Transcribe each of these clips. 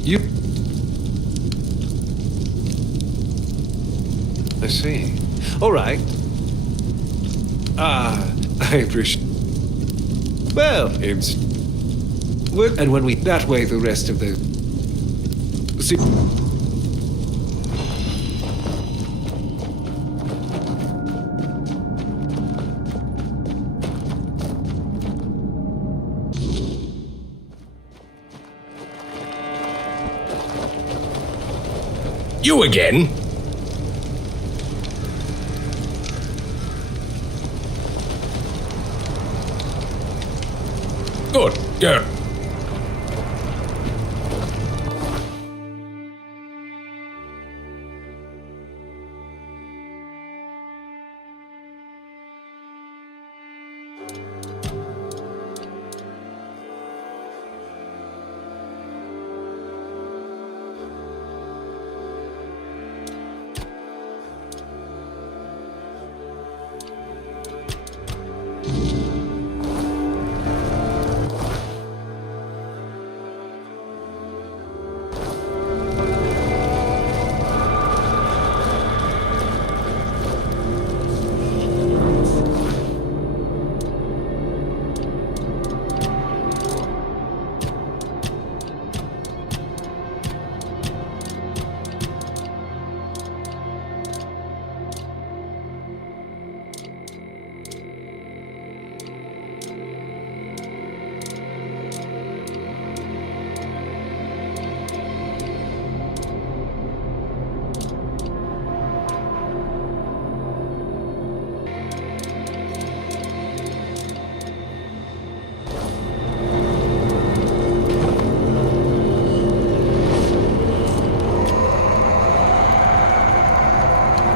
You... I see. All right. I appreciate... Well, it's... And when we... That way the rest of the... See... You again? Good, good.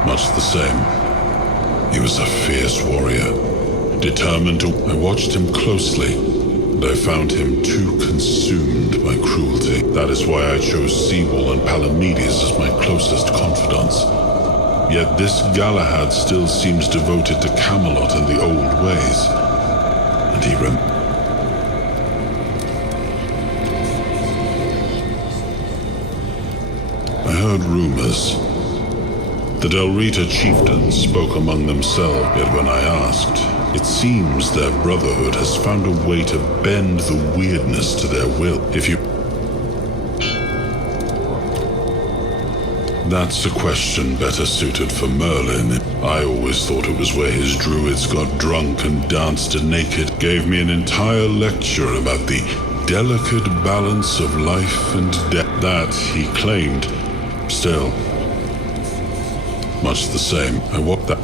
Much the same. He was a fierce warrior, determined to... I watched him closely, and I found him too consumed by cruelty. That is why I chose Seawall and Palamedes as my closest confidants. Yet this Galahad still seems devoted to Camelot and the old ways. And he I heard rumors. The Delrita chieftains spoke among themselves, yet when I asked, it seems their brotherhood has found a way to bend the weirdness to their will. That's a question better suited for Merlin. I always thought it was where his druids got drunk and danced naked. Gave me an entire lecture about the delicate balance of life and death. That, he claimed, still... much the same. I walked that.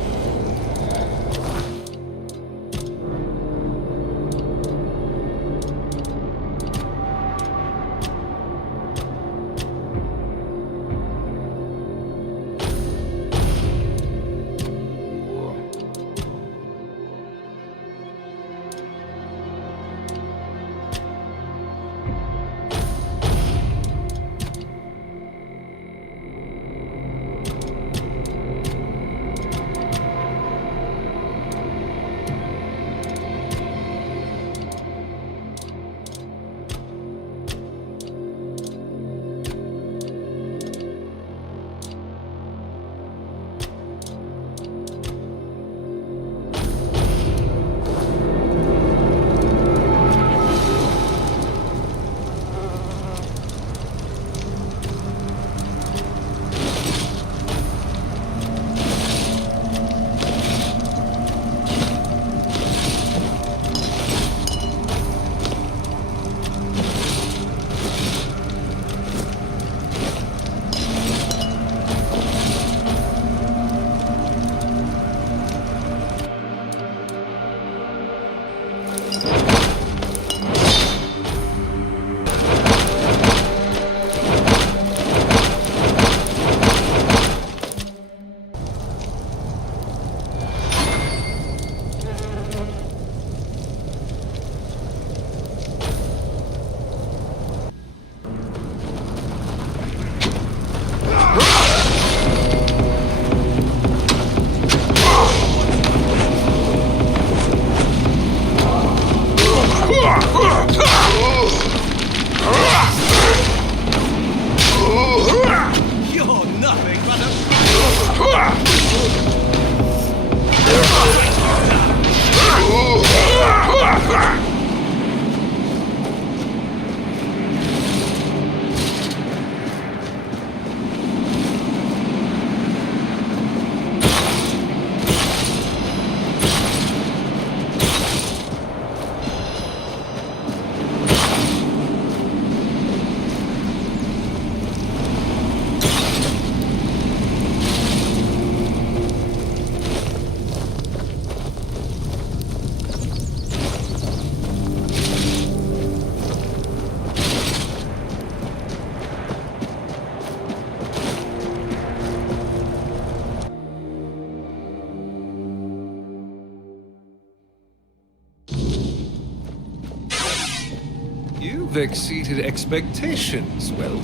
You've exceeded expectations. Well,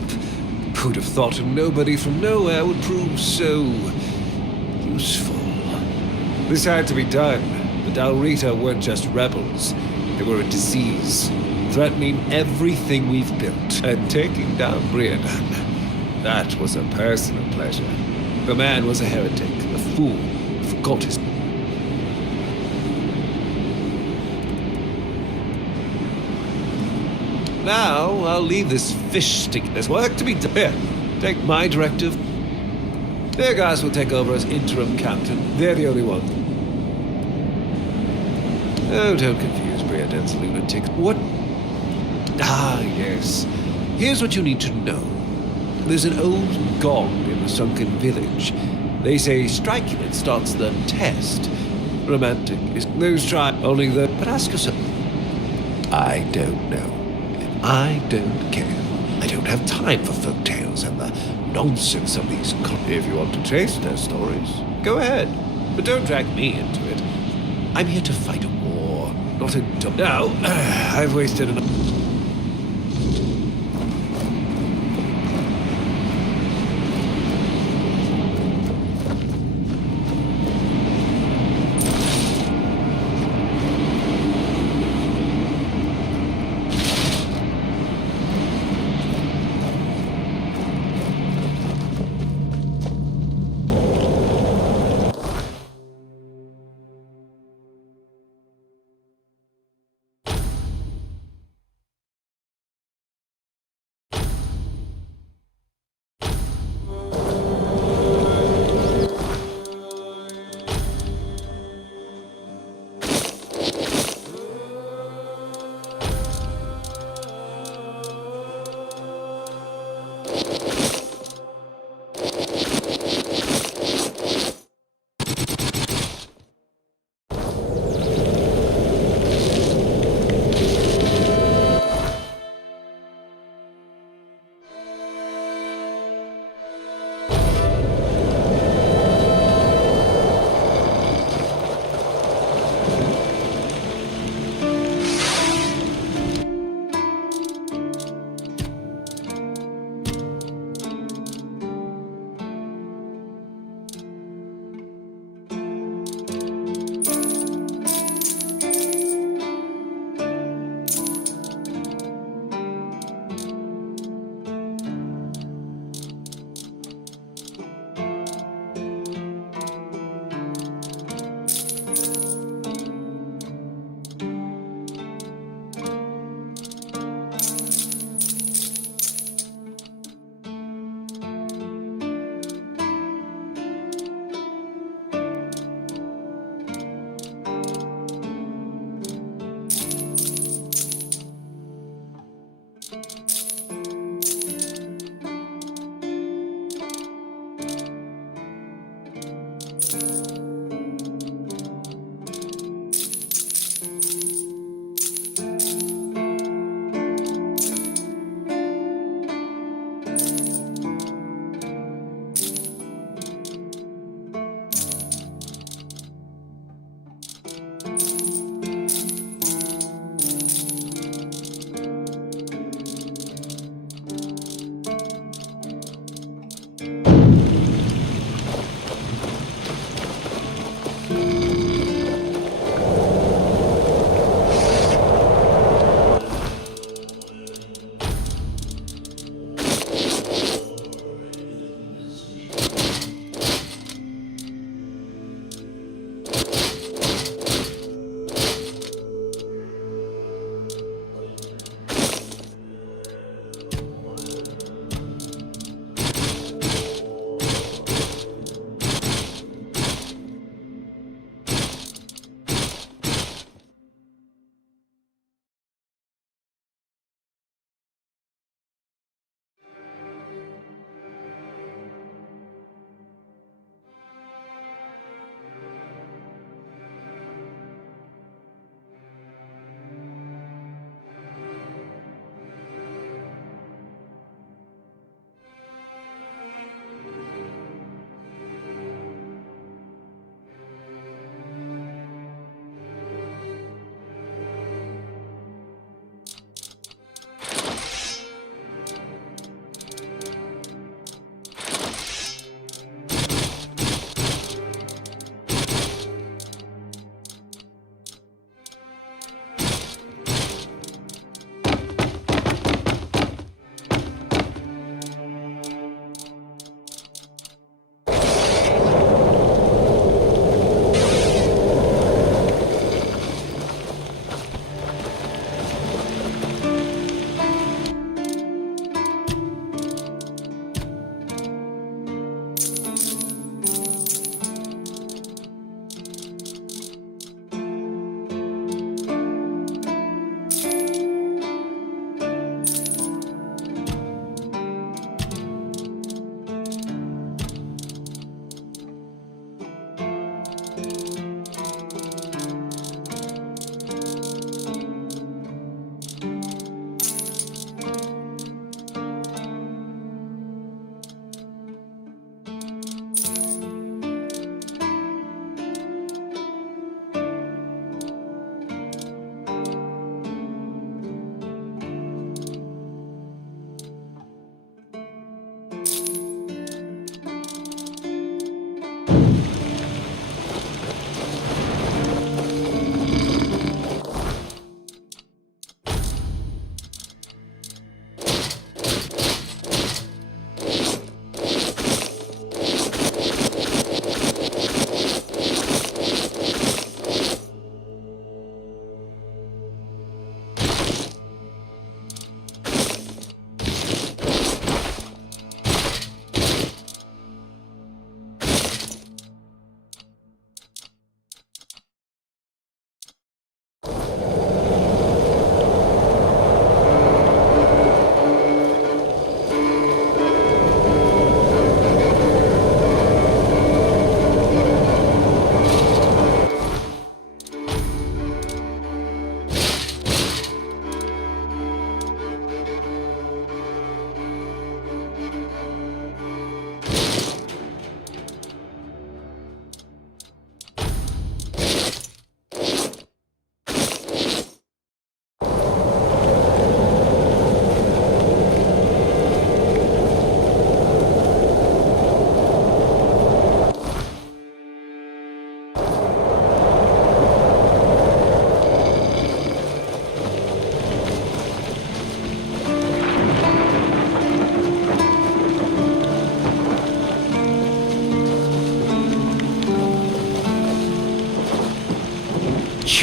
who'd have thought a nobody from nowhere would prove so useful? This had to be done. The Dalrita weren't just rebels. They were a disease, threatening everything we've built. And taking down Briadan, that was a personal pleasure. The man was a heretic, a fool, who forgot his... Now, I'll leave this fish stick. There's work to be done. Here, take my directive. Their guys will take over as interim captain. They're the only one. Oh, don't confuse Briadan's lunatics. What? Ah, yes. Here's what you need to know. There's an old gong in the Sunken Village. They say striking it starts the test. Romantic is those try only the... But ask yourself. I don't know. I don't care. I don't have time for folk tales and the nonsense of these... If you want to chase their stories, go ahead. But don't drag me into it. I'm here to fight a war, not a... Now, I've wasted enough...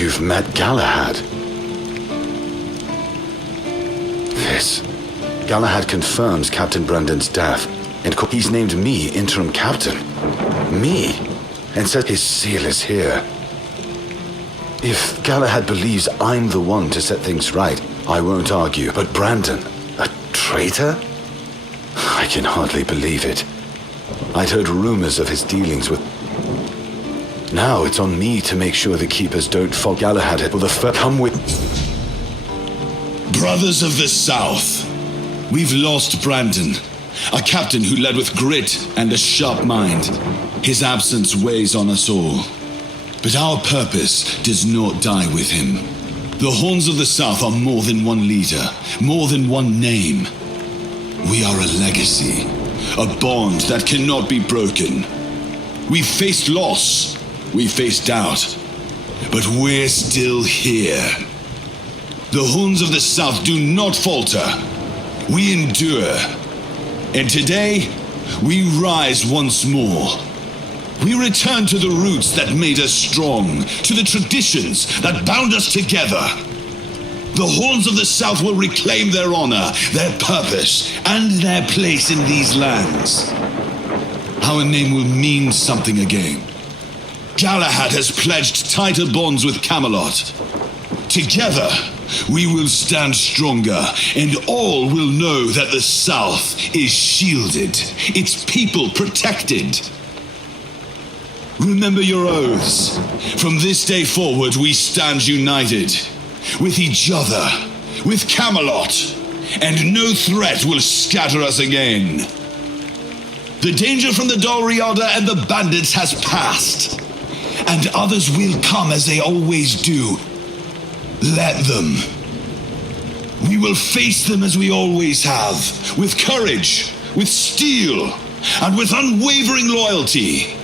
You've met Galahad. This. Galahad confirms Captain Brendan's death, and he's named me interim captain. Me? And says his seal is here. If Galahad believes I'm the one to set things right, I won't argue. But Brandon, a traitor? I can hardly believe it. I'd heard rumors of his dealings with... Now it's on me to make sure the Keepers don't fall. Galahad will come with... Brothers of the South, we've lost Brandon, a captain who led with grit and a sharp mind. His absence weighs on us all. But our purpose does not die with him. The Horns of the South are more than one leader, more than one name. We are a legacy, a bond that cannot be broken. We faced loss, we faced doubt, but we're still here. The Horns of the South do not falter. We endure. And today, we rise once more. We return to the roots that made us strong, to the traditions that bound us together. The Horns of the South will reclaim their honor, their purpose, and their place in these lands. Our name will mean something again. Galahad has pledged tighter bonds with Camelot. Together, we will stand stronger, and all will know that the South is shielded, its people protected. Remember your oaths. From this day forward, we stand united. With each other, with Camelot, and no threat will scatter us again. The danger from the Dalriada and the bandits has passed, and others will come as they always do. Let them. We will face them as we always have, with courage, with steel, and with unwavering loyalty.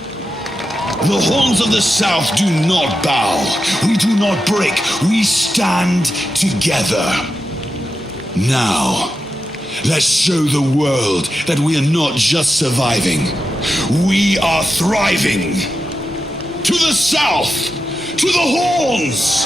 The Horns of the South do not bow. We do not break. We stand together. Now, let's show the world that we are not just surviving. We are thriving. To the South! To the Horns!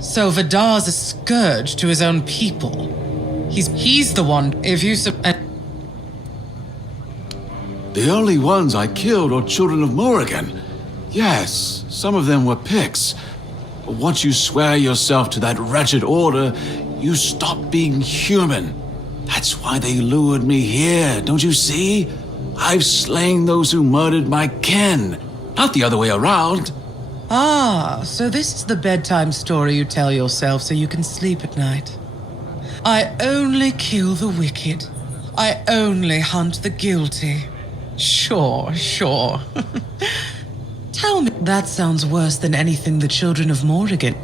So Vidar's a scourge to his own people. He's the one. If you The only ones I killed are children of Morrigan. Yes, some of them were Picts. But once you swear yourself to that wretched order, you stop being human. That's why they lured me here, don't you see? I've slain those who murdered my kin, not the other way around. Ah, so this is the bedtime story you tell yourself so you can sleep at night. I only kill the wicked. I only hunt the guilty. Sure. Tell me, that sounds worse than anything the children of Morrigan.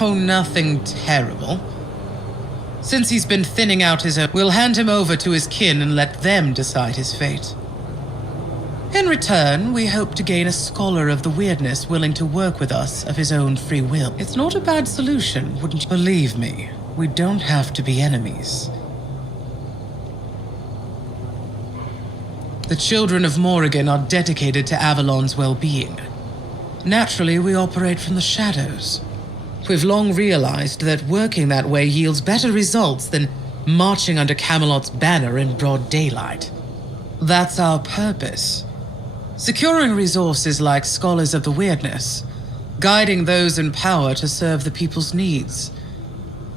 Oh, nothing terrible. Since he's been thinning out his own, we'll hand him over to his kin and let them decide his fate. In return, we hope to gain a scholar of the weirdness willing to work with us of his own free will. It's not a bad solution, wouldn't you? Believe me, we don't have to be enemies. The children of Morrigan are dedicated to Avalon's well-being. Naturally, we operate from the shadows. We've long realized that working that way yields better results than marching under Camelot's banner in broad daylight. That's our purpose. Securing resources like scholars of the weirdness, guiding those in power to serve the people's needs.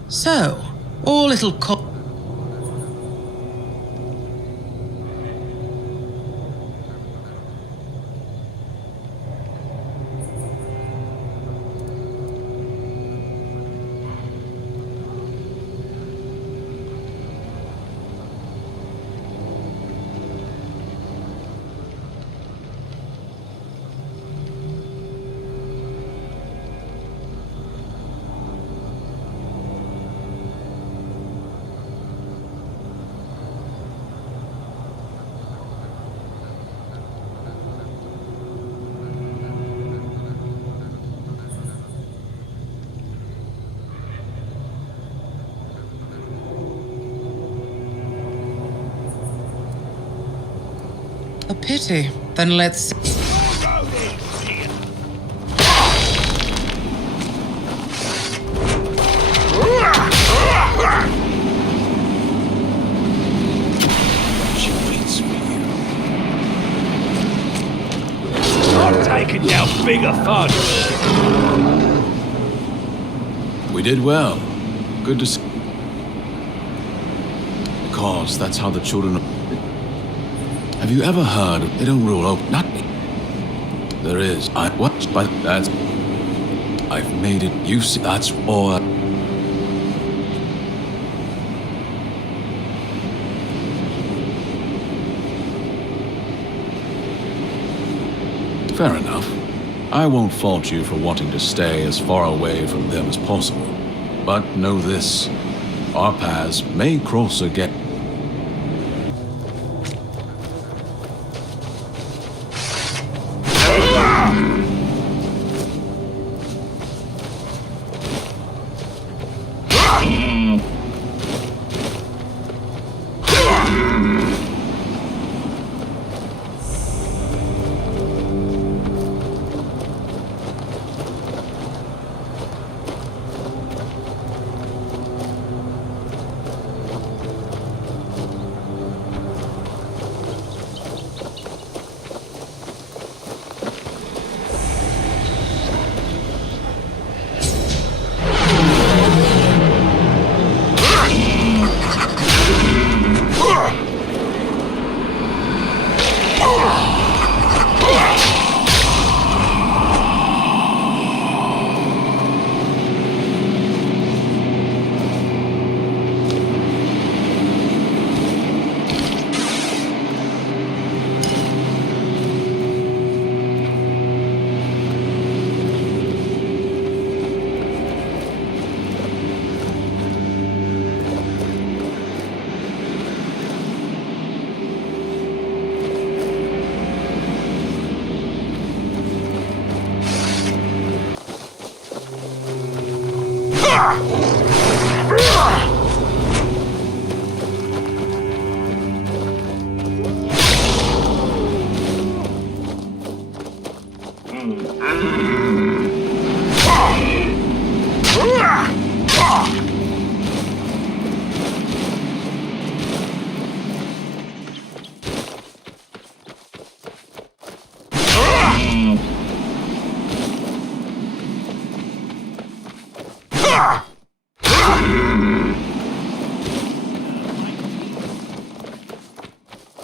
So, all little A pity. Then let's... She waits for you. I'm taking now bigger fun. We did well. Good to see. Because that's how the children of... Have you ever heard of... They don't rule over... Not me. There is. What? But that's... I've made it. You see, that's all... Fair enough. I won't fault you for wanting to stay as far away from them as possible. But know this. Our paths may cross again.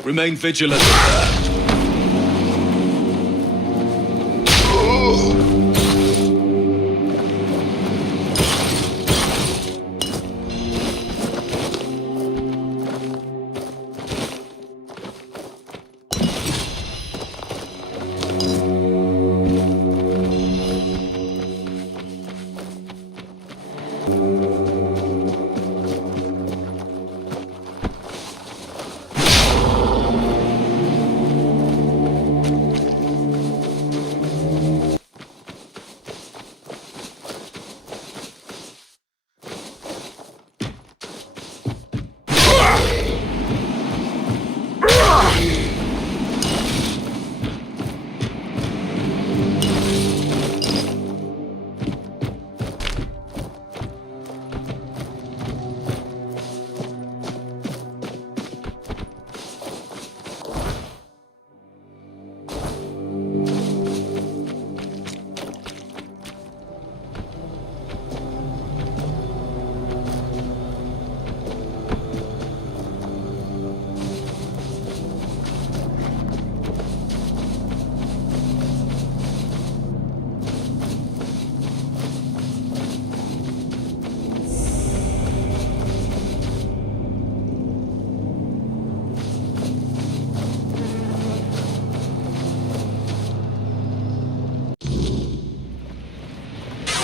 Remain vigilant.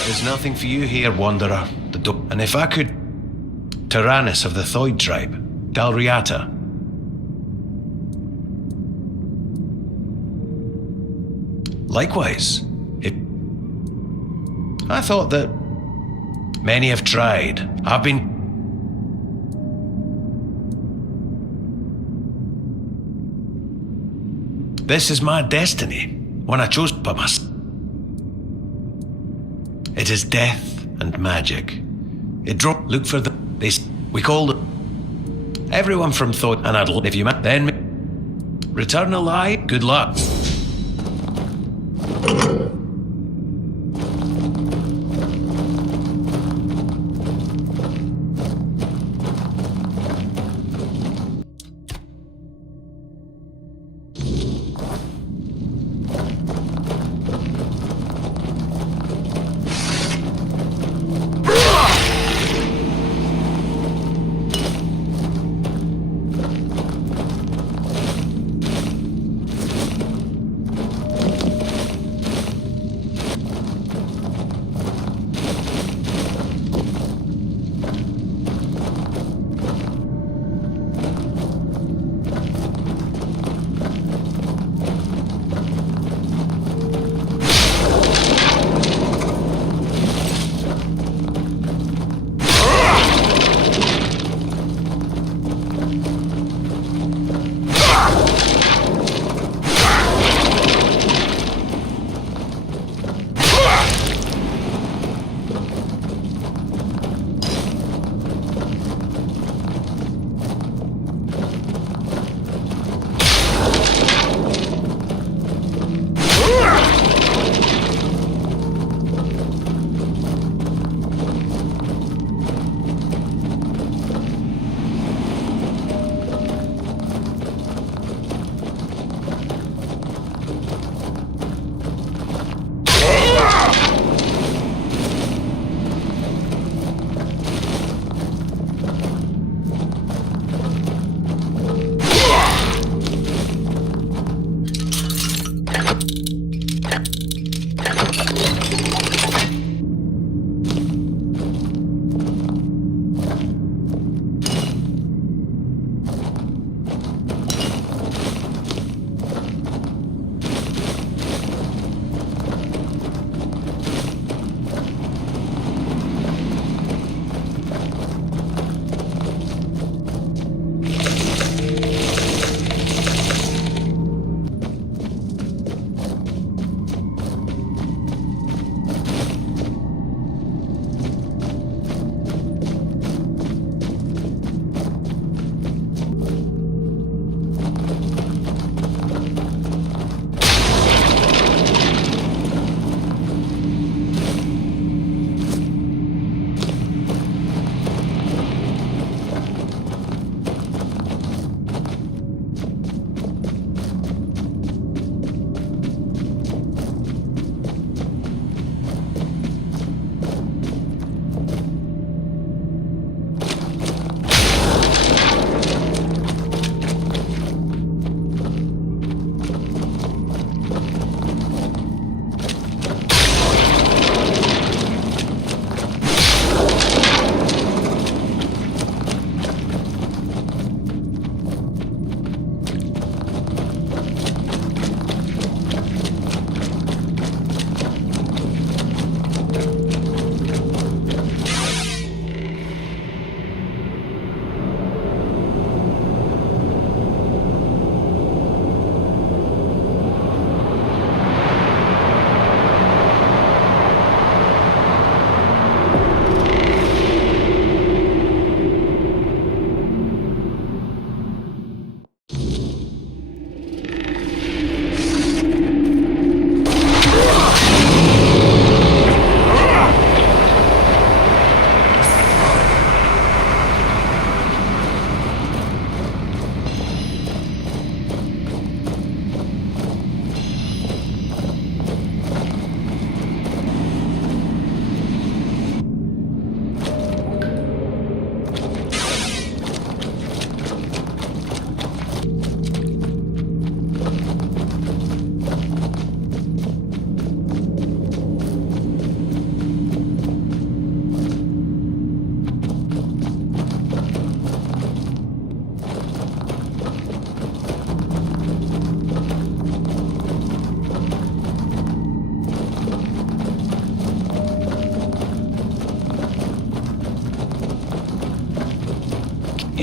There's nothing for you here, Wanderer. And if I could... Tyrannus of the Thoid tribe, Dalriata. Likewise, I thought that many have tried. I've been... This is my destiny, when I chose by myself. It is death and magic. Look for we call them. Everyone from Thoth and Adel, if you met, then return alive. Good luck.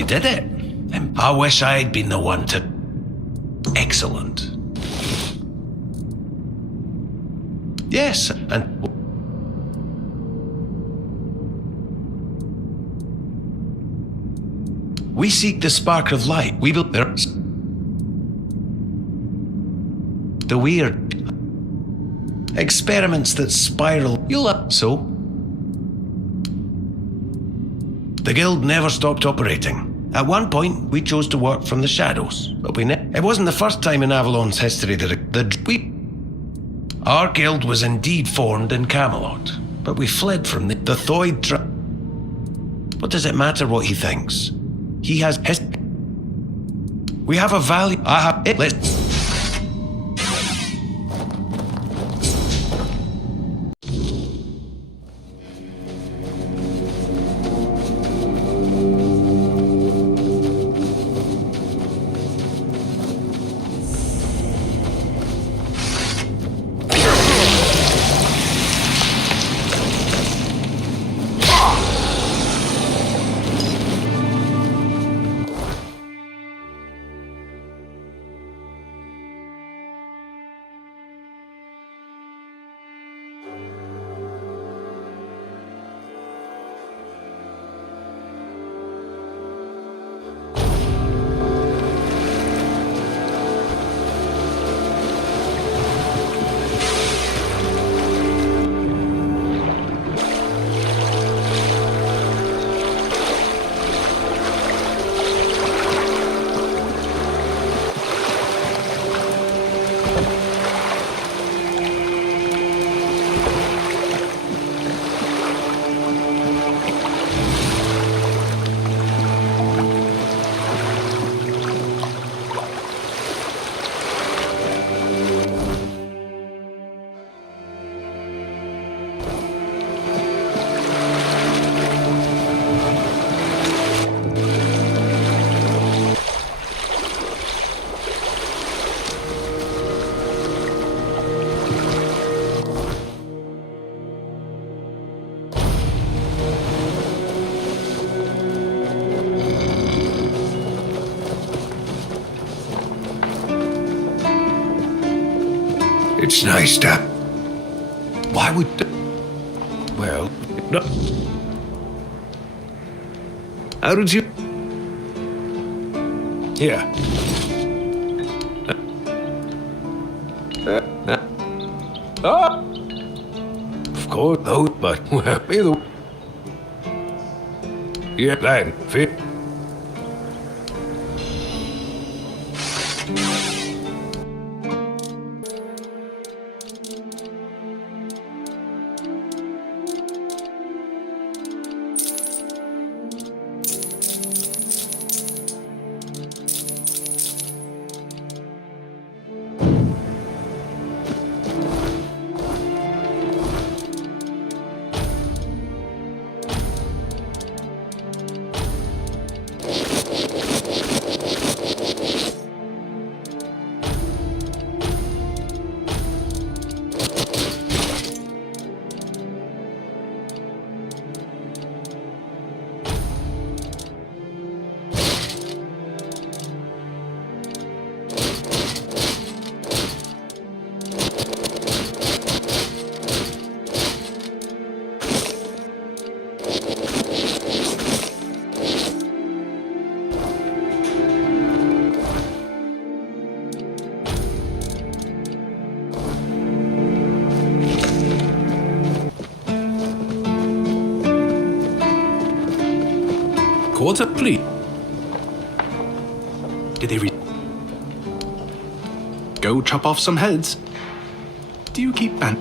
You did it. And I wish I'd been the one to... Excellent. Yes, and... We seek the spark of light. We will... The weird... Experiments that spiral. You'll... So? The guild never stopped operating. At one point, we chose to work from the shadows, but it wasn't the first time in Avalon's history Our guild was indeed formed in Camelot, but we fled from the Thoid What does it matter what he thinks? He has his... We have a value... I have... Let's... It's nice to... Why would... Well, no. How did you... Here. Of course, no, but... Well, either... Yeah, then, fit. Quarter, please. Did they go chop off some heads? Do you keep ban?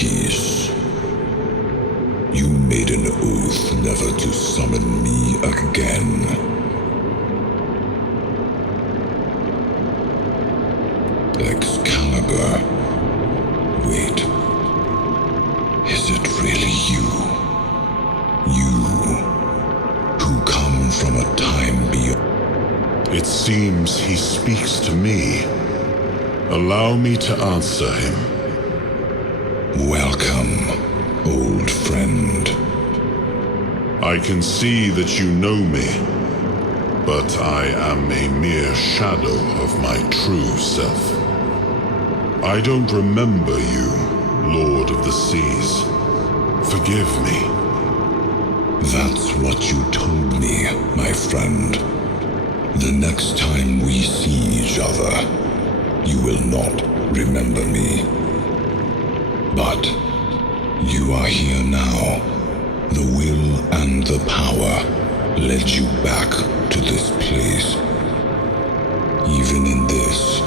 peace. You made an oath never to summon me again. Excalibur. Wait. Is it really you? You, who come from a time beyond. It seems he speaks to me. Allow me to answer him. Welcome, old friend. I can see that you know me, but I am a mere shadow of my true self. I don't remember you, Lord of the Seas. Forgive me. That's what you told me, my friend. The next time we see each other, you will not remember me. But you are here now. The will and the power led you back to this place. Even in this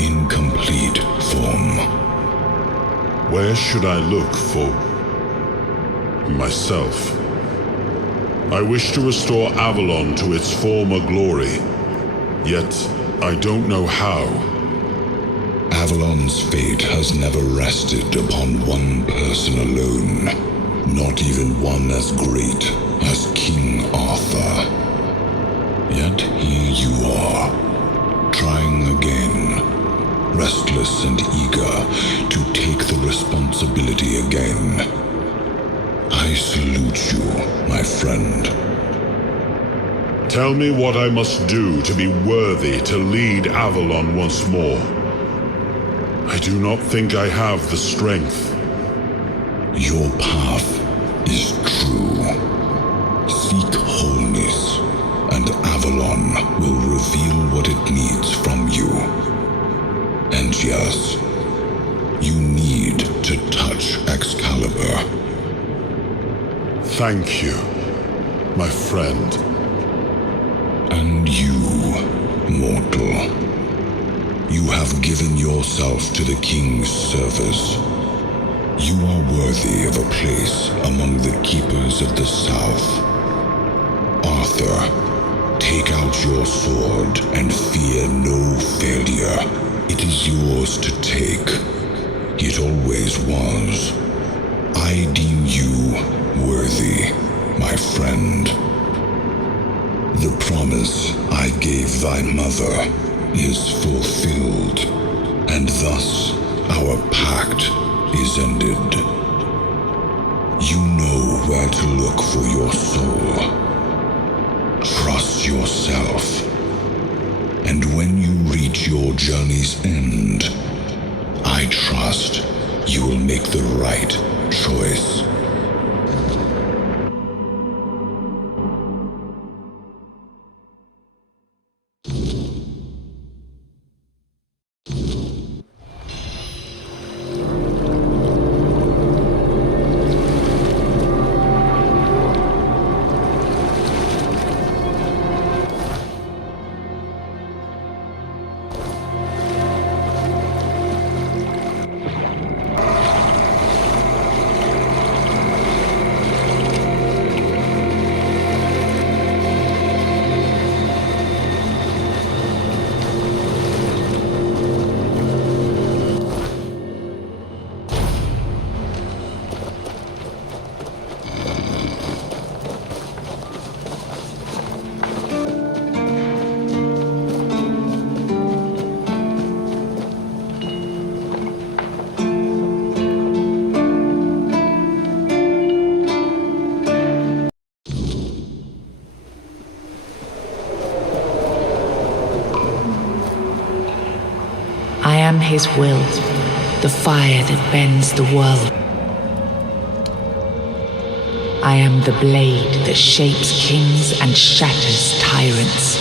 incomplete form. Where should I look for myself? I wish to restore Avalon to its former glory, yet I don't know how. Avalon's fate has never rested upon one person alone, not even one as great as King Arthur. Yet here you are, trying again, restless and eager to take the responsibility again. I salute you, my friend. Tell me what I must do to be worthy to lead Avalon once more. I do not think I have the strength. Your path is true. Seek wholeness, and Avalon will reveal what it needs from you. And yes, you need to touch Excalibur. Thank you, my friend. And you, mortal. You have given yourself to the king's service. You are worthy of a place among the keepers of the South. Arthur, take out your sword and fear no failure. It is yours to take. It always was. I deem you worthy, my friend. The promise I gave thy mother is fulfilled, and thus our pact is ended. You know where to look for your soul. Trust yourself, and when you reach your journey's end, I trust you will make the right choice. I am his will, the fire that bends the world. I am the blade that shapes kings and shatters tyrants.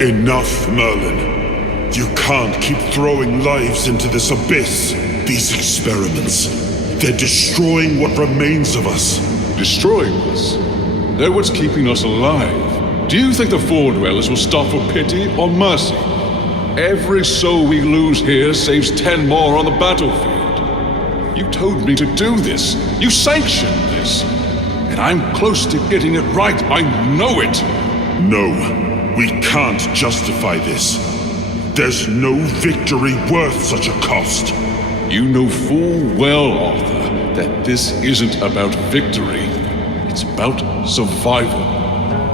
Enough, Merlin. You can't keep throwing lives into this abyss. These experiments, they're destroying what remains of us. destroying us. They're what's keeping us alive. Do you think the Four Dwellers will stop for pity or mercy? Every soul we lose here saves 10 more on the battlefield. You told me to do this. You sanctioned this. And I'm close to getting it right. I know it. No, we can't justify this. There's no victory worth such a cost. You know full well, Arthur, that this isn't about victory. It's about survival.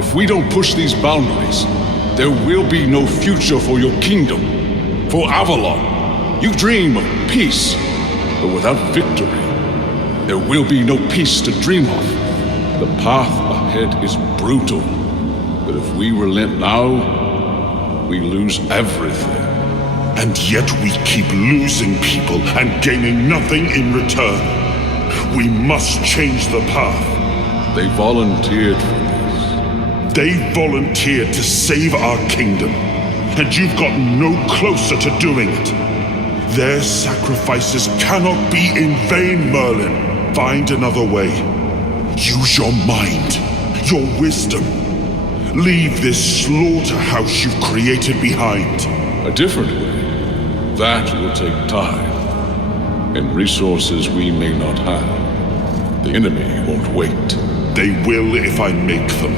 If we don't push these boundaries, there will be no future for your kingdom, for Avalon. You dream of peace, but without victory, there will be no peace to dream of. The path ahead is brutal, but if we relent now, we lose everything. And yet we keep losing people and gaining nothing in return. We must change the path. They volunteered for this. They volunteered to save our kingdom, and you've gotten no closer to doing it. Their sacrifices cannot be in vain, Merlin. Find another way. Use your mind, your wisdom. Leave this slaughterhouse you've created behind. A different way. That will take time, and resources we may not have. The enemy won't wait. They will if I make them.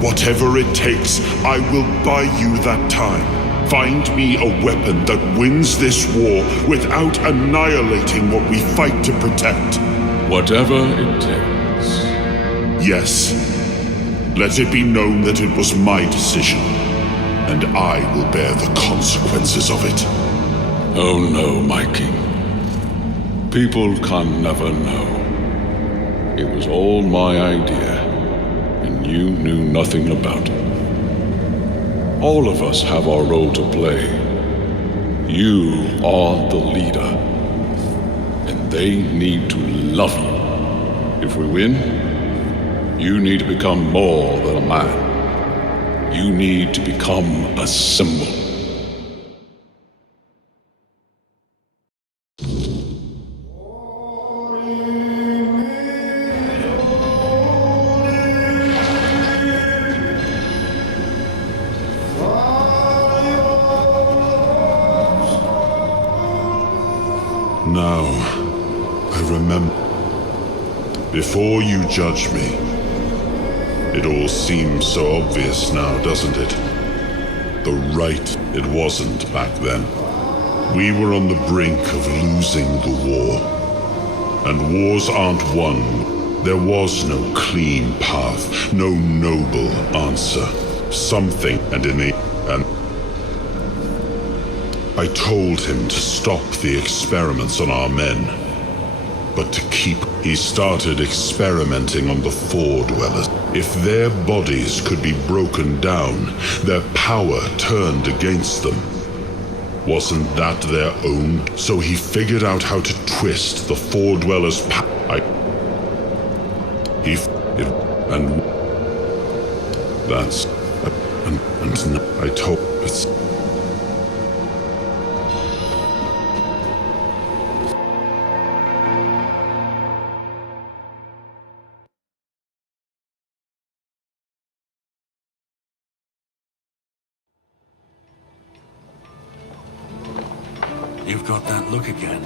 Whatever it takes, I will buy you that time. Find me a weapon that wins this war without annihilating what we fight to protect. Whatever it takes. Yes. Let it be known that it was my decision, and I will bear the consequences of it. Oh no, my king. People can never know. It was all my idea, and you knew nothing about it. All of us have our role to play. You are the leader, and they need to love you. If we win, you need to become more than a man. You need to become a symbol. Now, I remember. Before you judge me, it all seems so obvious now, doesn't it? The right, it wasn't back then. We were on the brink of losing the war. And wars aren't won. There was no clean path, no noble answer. Something and I told him to stop the experiments on our men. But to keep, he started experimenting on the Four Dwellers. If their bodies could be broken down, their power turned against them. Wasn't that their own? So he figured out how to twist the Four Dwellers' power. I told it's. You've got that look again.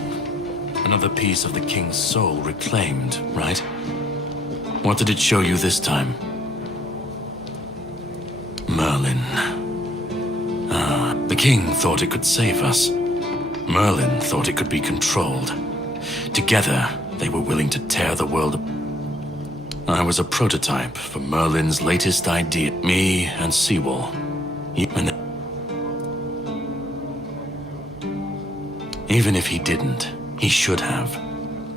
Another piece of the king's soul reclaimed, right? What did it show you this time? Merlin. Ah, the king thought it could save us. Merlin thought it could be controlled. Together, they were willing to tear the world apart. I was a prototype for Merlin's latest idea. Me and Seawall. Even if he didn't, he should have.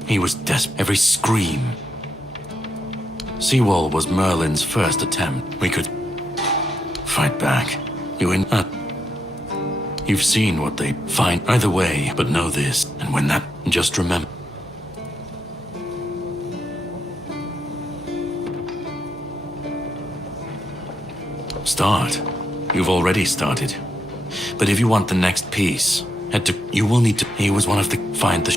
He was desperate. Every scream. Seawall was Merlin's first attempt. We could fight back. You've seen what they find. Either way, but know this. And when that, just remember. Start. You've already started. But if you want the next piece, you will need to. He was one of the. Find the.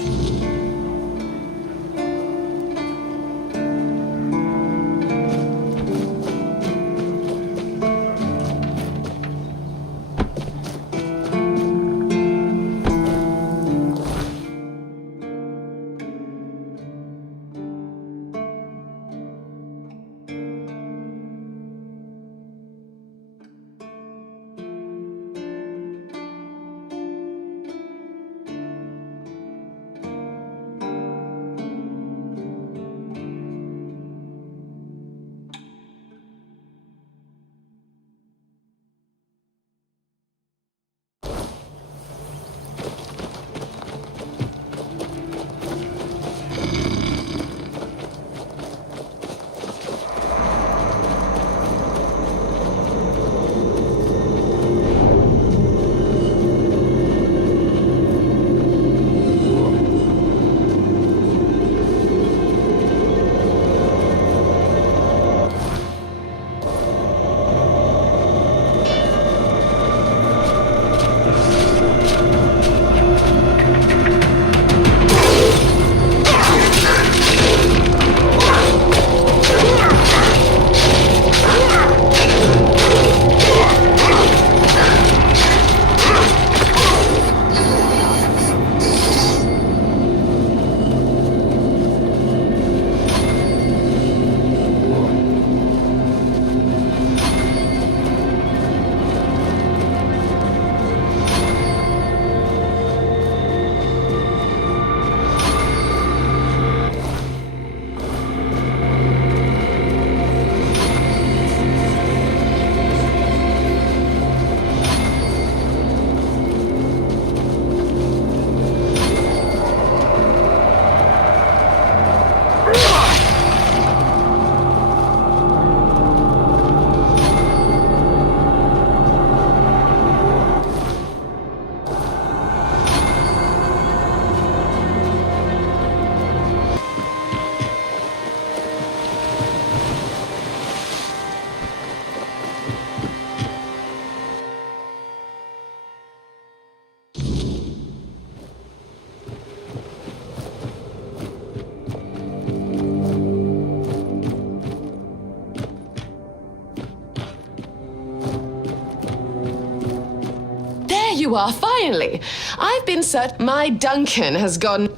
you are, finally. I've been my Duncan has gone...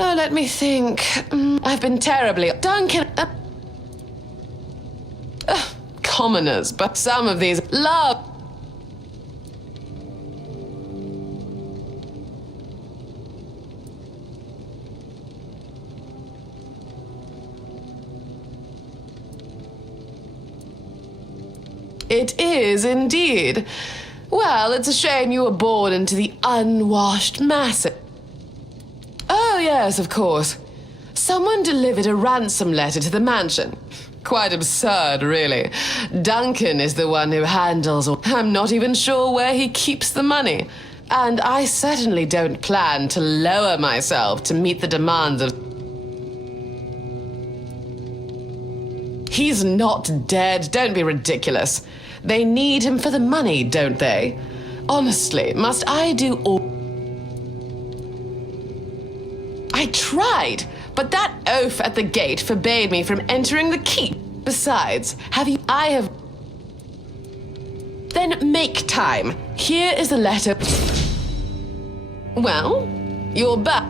Oh, let me think. I've been terribly... Duncan... commoners, but some of these... Love... It is, indeed. Well, it's a shame you were born into the unwashed masses. Oh, yes, of course. Someone delivered a ransom letter to the mansion. Quite absurd, really. Duncan is the one who handles... I'm not even sure where he keeps the money. And I certainly don't plan to lower myself to meet the demands of... He's not dead. Don't be ridiculous. They need him for the money, don't they? Honestly, must I do all... I tried, but that oaf at the gate forbade me from entering the keep. Besides, I have... Then make time. Here is the letter. Well, you're back.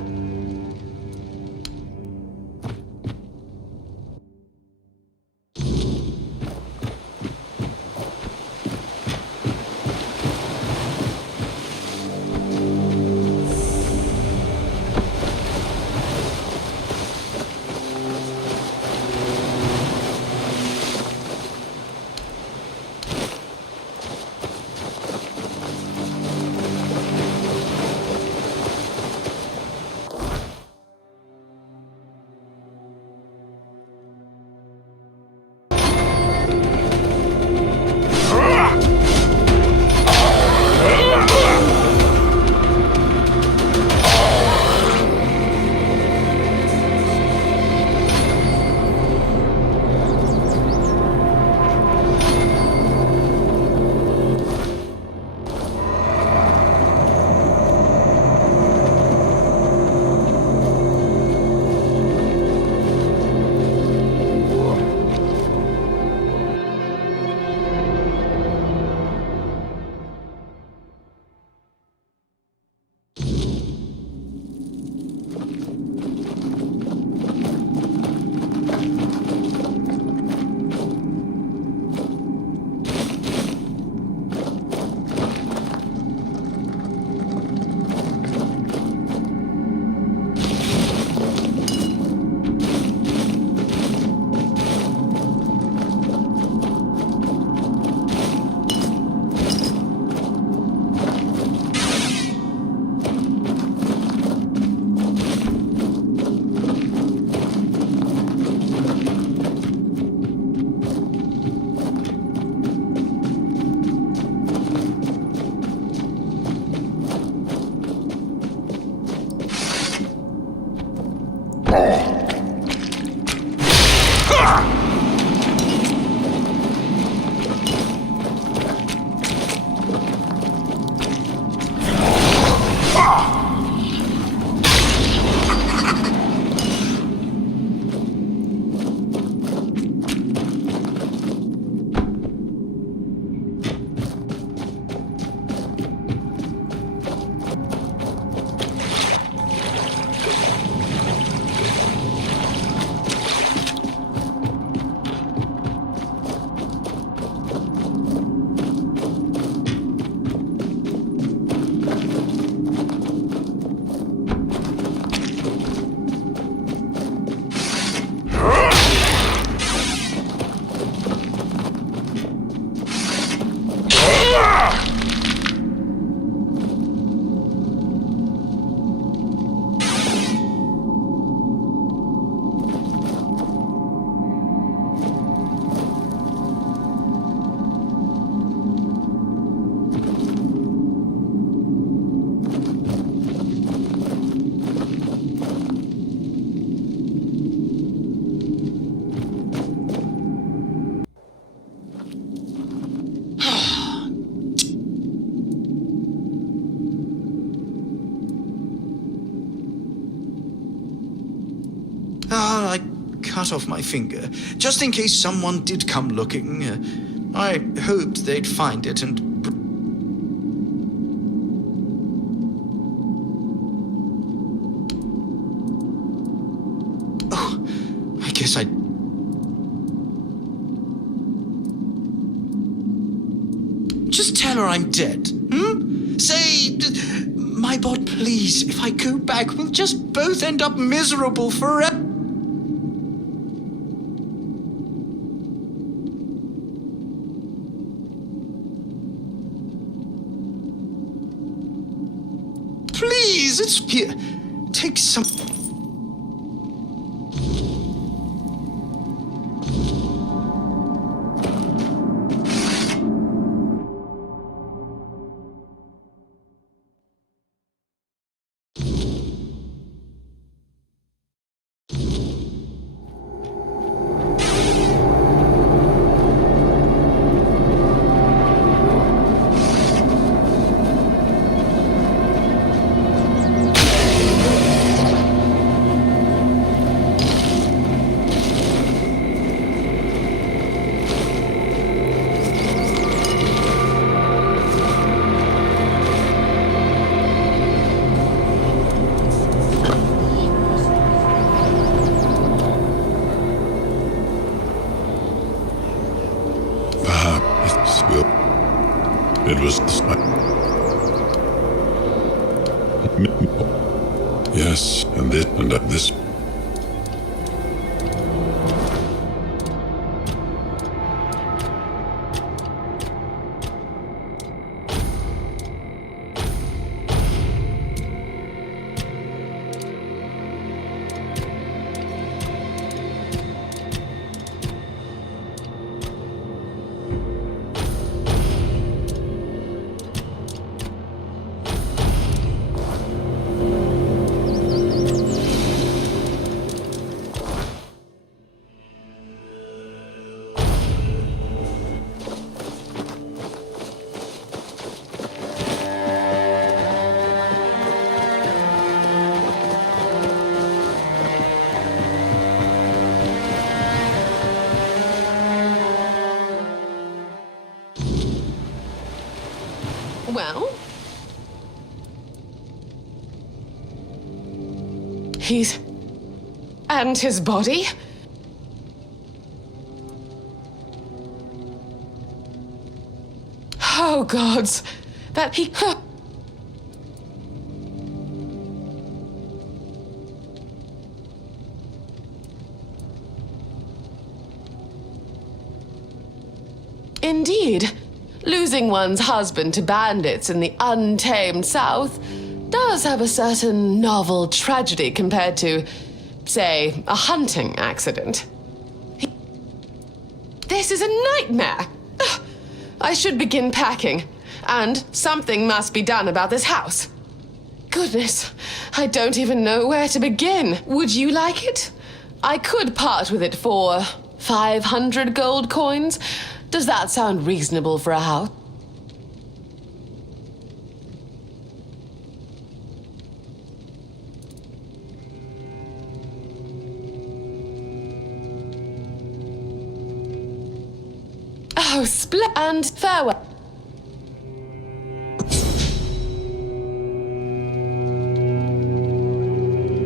I cut off my finger, just in case someone did come looking. I hoped they'd find it and... Oh, I guess I... Just tell her I'm dead, Say, my bot, please, if I go back, we'll just both end up miserable forever. Please, it's here. Take some... It was... Yes, and this... Well? He's... and his body? Oh, gods. That he... Indeed. Losing one's husband to bandits in the untamed South does have a certain novel tragedy compared to, say, a hunting accident. This is a nightmare! Ugh. I should begin packing, and something must be done about this house. Goodness, I don't even know where to begin. Would you like it? I could part with it for 500 gold coins. Does that sound reasonable for a house? Oh, and farewell.